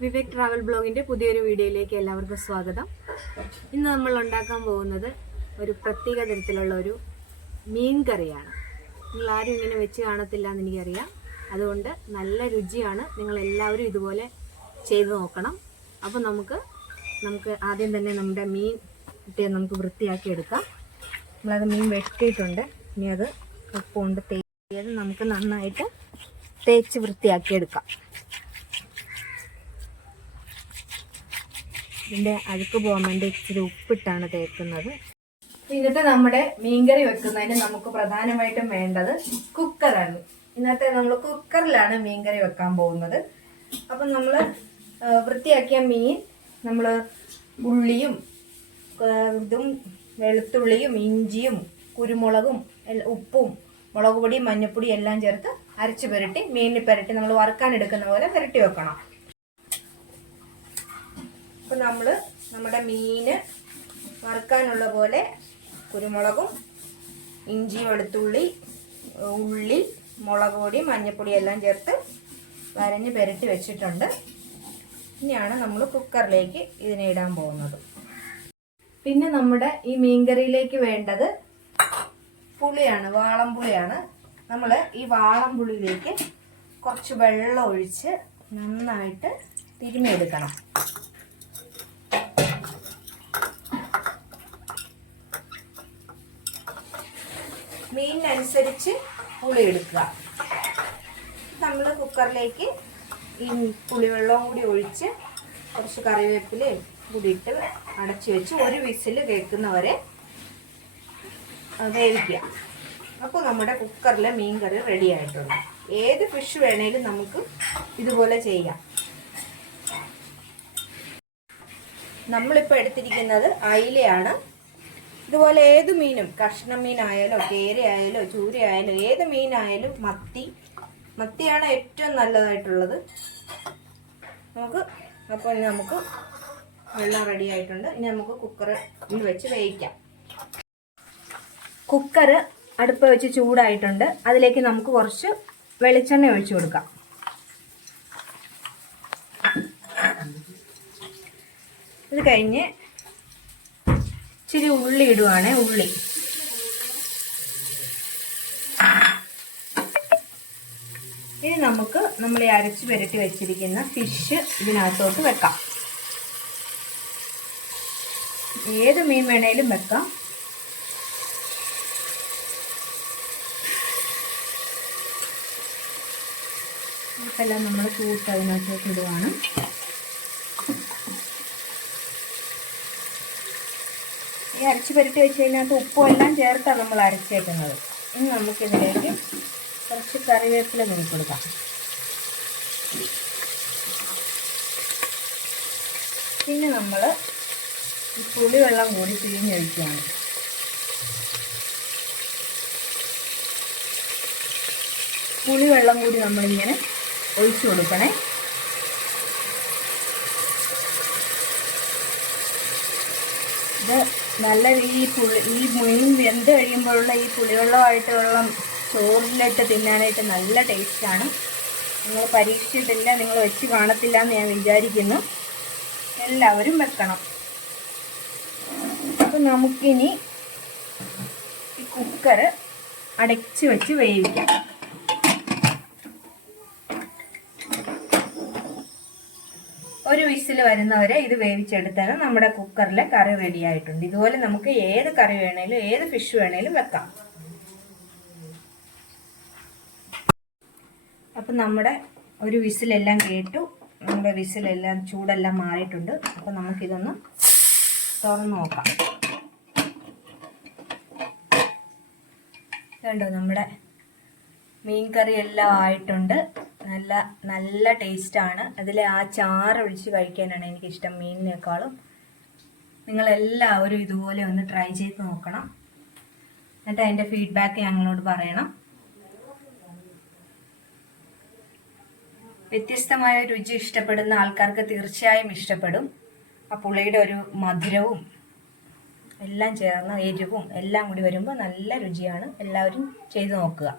Vivek travel ബ്ലോഗിന്റെ പുതിയൊരു വീഡിയോയിലേക്ക് എല്ലാവർക്കും സ്വാഗതം. ഇന്ന് നമ്മൾ ഉണ്ടാക്കാൻ പോകുന്നത് ഒരു പ്രത്യേക തരത്തിലുള്ള ഒരു മീൻ കറിയാണ്. നിങ്ങൾ ആരും ഇങ്ങനെ വെച്ച് കാണത്തില്ല എന്ന് എനിക്കറിയാം. അതുകൊണ്ട് നല്ല രുചിയാണ്. നിങ്ങൾ എല്ലാവരും ഇതുപോലെ ചെയ്തു നോക്കണം. അപ്പോൾ നമുക്ക് നമുക്ക് ആദ്യം തന്നെ നമ്മുടെ മീൻ നമുക്ക് വൃത്തിയാക്കി എടുക്കാം. നമ്മളത് മീൻ വെട്ടിയിട്ടുണ്ട്. ഇനി അത് ഉപ്പ് കൊണ്ട് തേച്ച് നമുക്ക് നന്നായിട്ട് തേച്ച് വൃത്തിയാക്കി എടുക്കാം. ഇതിന്റെ അഴുക്ക് പോകാൻ വേണ്ടി ഇച്ചിരി ഉപ്പിട്ടാണ് തേക്കുന്നത്. ഇന്നത്തെ നമ്മുടെ മീൻകറി വെക്കുന്നതിന് നമുക്ക് പ്രധാനമായിട്ടും വേണ്ടത് കുക്കറാണ്. ഇന്നത്തെ നമ്മൾ കുക്കറിലാണ് മീൻകറി വെക്കാൻ പോകുന്നത്. അപ്പം നമ്മൾ വൃത്തിയാക്കിയ മീൻ നമ്മൾ ഉള്ളിയും ഇതും വെളുത്തുള്ളിയും ഇഞ്ചിയും കുരുമുളകും ഉപ്പും മുളക് പൊടിയും മഞ്ഞൾപ്പൊടിയും എല്ലാം ചേർത്ത് അരച്ച് പുരട്ടി മീനിൽ പുരട്ടി നമ്മൾ വറുക്കാൻ എടുക്കുന്ന പോലെ പുരട്ടി വെക്കണം. അപ്പം നമ്മൾ നമ്മുടെ മീൻ വറുക്കാനുള്ള പോലെ കുരുമുളകും ഇഞ്ചി വെളുത്തുള്ളി ഉള്ളി മുളക് പൊടി മഞ്ഞൾപ്പൊടി എല്ലാം ചേർത്ത് വരഞ്ഞ് പെരട്ടി വെച്ചിട്ടുണ്ട്. ഇനിയാണ് നമ്മൾ കുക്കറിലേക്ക് ഇതിനെ ഇടാൻ പോകുന്നത്. പിന്നെ നമ്മുടെ ഈ മീൻകറിയിലേക്ക് വേണ്ടത് പുളിയാണ് വാളംപുളിയാണ് നമ്മൾ ഈ വാളംപുളിയിലേക്ക് കുറച്ച് വെള്ളം ഒഴിച്ച് നന്നായിട്ട് തിരുമിയെടുക്കണം മീനിനനുസരിച്ച് പുളി എടുക്കുക നമ്മൾ കുക്കറിലേക്ക് ഈ പുളിവെള്ളവും കൂടി ഒഴിച്ച് കുറച്ച് കറിവേപ്പിലയും കൂടി ഇട്ട് അടച്ചു വെച്ച് ഒരു വിസിൽ കേൾക്കുന്നവരെ വേവിക്കുക. അപ്പോൾ നമ്മുടെ കുക്കറിലെ മീൻ കറി റെഡി ആയിട്ടുണ്ട്. ഏത് ഫിഷ് വേണേലും നമുക്ക് ഇതുപോലെ ചെയ്യാം. നമ്മളിപ്പോൾ എടുത്തിരിക്കുന്നത് അയിലയാണ്. ഇതുപോലെ ഏത് മീനും കഷ്ണം മീനായാലോ കേരയായാലോ ചൂരയായാലോ ഏത് മീനായാലും മത്തി. മത്തിയാണ് ഏറ്റവും നല്ലതായിട്ടുള്ളത്. നമുക്ക് അപ്പോൾ ഇനി നമുക്ക് വെള്ളം റെഡി ആയിട്ടുണ്ട്. ഇനി നമുക്ക് കുക്കർ വെച്ച് വേവിക്കാം. കുക്കർ അടുപ്പ് വെച്ച് ചൂടായിട്ടുണ്ട്. അതിലേക്ക് നമുക്ക് കുറച്ച് വെളിച്ചെണ്ണ ഒഴിച്ചു കൊടുക്കാം. ഇത് കഴിഞ്ഞ് ഇച്ചിരി ഉള്ളി ഇടുവാണേ ഉള്ളി. ഇനി നമുക്ക് നമ്മൾ ഈ അരച്ച് പുരട്ടി വെച്ചിരിക്കുന്ന ഫിഷ് ഇതിനകത്തോട്ട് വെക്കാം. ഏത് മീൻ വേണേലും വെക്കാം. എല്ലാം നമ്മൾ കൂട്ട് അതിനകത്തോട്ട് ഇടുവാണ്. ഈ അരച്ച് പുരട്ടി വെച്ച് കഴിഞ്ഞാൽ ഉപ്പും എല്ലാം ചേർത്താണ് നമ്മൾ അരച്ചേക്കുന്നത്. ഇനി നമുക്കിതിലേക്ക് കുറച്ച് കറിവേപ്പില കൂടി കൊടുക്കാം. പിന്നെ നമ്മൾ ഈ പുളിവെള്ളം കൂടി പിഴിഞ്ഞൊഴിക്കുകയാണ്. പുളിവെള്ളം കൂടി നമ്മളിങ്ങനെ ഒഴിച്ചു കൊടുക്കണേ. ഇത് നല്ല ഈ പുളി ഈ മീൻ വെന്ത് കഴിയുമ്പോഴുള്ള ഈ പുളിവെള്ളമായിട്ടുള്ള ചോറിലിട്ട് തിന്നാനായിട്ട് നല്ല ടേസ്റ്റാണ്. നിങ്ങൾ പരീക്ഷിച്ചിട്ടില്ല നിങ്ങൾ വെച്ച് കാണത്തില്ല എന്ന് ഞാൻ വിചാരിക്കുന്നു. എല്ലാവരും വെക്കണം. അപ്പം നമുക്കിനി ഈ കുക്കർ അടച്ച് വെച്ച് വേവിക്കാം ഒരു വരുന്നവരെ ഇത് വേവിച്ചെടുത്താൽ നമ്മുടെ കുക്കറിലെ കറി റെഡി ആയിട്ടുണ്ട്. ഇതുപോലെ നമുക്ക് ഏത് കറി വേണേലും ഏത് ഫിഷ് വേണേലും വെക്കാം. അപ്പം നമ്മുടെ ഒരു വിസിലെല്ലാം കേട്ടു. നമ്മുടെ വിസിലെല്ലാം ചൂടെല്ലാം മാറിയിട്ടുണ്ട്. അപ്പം നമുക്കിതൊന്ന് തുറന്ന് നോക്കാം. കണ്ടോ നമ്മുടെ മീൻ കറി എല്ലാം ആയിട്ടുണ്ട്. നല്ല നല്ല ടേസ്റ്റാണ് അതിൽ ആ ചാറ് ഒഴിച്ച് കഴിക്കാനാണ് എനിക്കിഷ്ടം മീനിനേക്കാളും. നിങ്ങളെല്ലാവരും ഇതുപോലെ ഒന്ന് ട്രൈ ചെയ്ത് നോക്കണം. എന്നിട്ട് അതിന്റെ ഫീഡ്ബാക്ക് ഞങ്ങളോട് പറയണം. വ്യത്യസ്തമായ രുചി ഇഷ്ടപ്പെടുന്ന ആൾക്കാർക്ക് തീർച്ചയായും ഇഷ്ടപ്പെടും. ആ പുളിയുടെ ഒരു മധുരവും എല്ലാം ചേർന്ന എരിവും എല്ലാം കൂടി വരുമ്പോൾ നല്ല രുചിയാണ്. എല്ലാവരും ചെയ്തു നോക്കുക.